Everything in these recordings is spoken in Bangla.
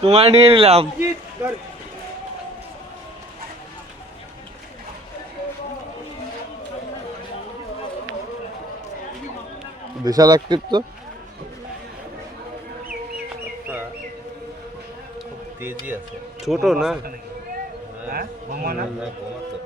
তোমার নিয়ে নিলাম। বিশাল অ্যাক্টিভ তো। তেজি আছে, ছোট না? হ্যাঁ ঘুমানো ঘুমাতো।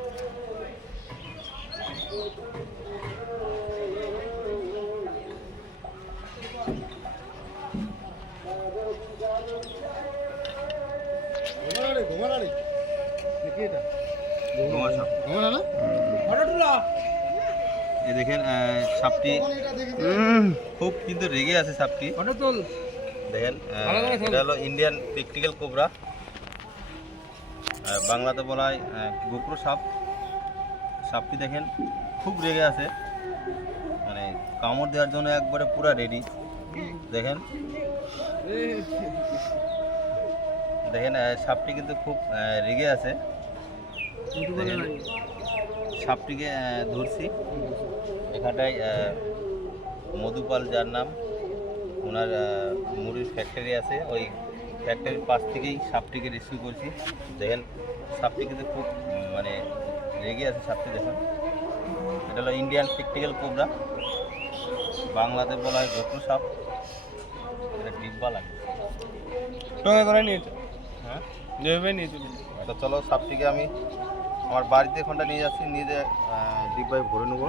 এই দেখেন সাপটি খুব কিন্তু রেগে আছে। সাপটি দেখেন, এটা হলো ইন্ডিয়ান প্র্যাকটিক্যাল কোবরা, বাংলাতে বলা হয় গোকরো সাপ। সাপটি দেখেন খুব রেগে আছে, মানে কামড় দেওয়ার জন্য একবারে পুরা রেডি। দেখেন দেখেন সাপটি কিন্তু খুব রেগে আছে। দেখেন সাপটিকে ধরছি এখানটায়। মধুপাল যার নাম, ওনার মুড়ির ফ্যাক্টরি আছে, ওই ফ্যাক্টরির পাশ থেকেই সাপটিকে রেস্কিউ করছি। দেখেন সাপটি কিন্তু খুব মানে রেগে আছে। সাপটি দেখেন, এটা হলো ইন্ডিয়ান প্র্যাকটিক্যাল কোবরা, বাংলাতে বলা হয় গোকরো সাপ। এটা ডিব্বা লাগে করে নিয়ে হ্যাঁ যেভাবে নিয়ে চলে। তো চলো সাপটিকে আমি আমার বাড়িতে এখানটা নিয়ে যাচ্ছি, নিয়ে যে ডিব্বায় ভরে নেবো।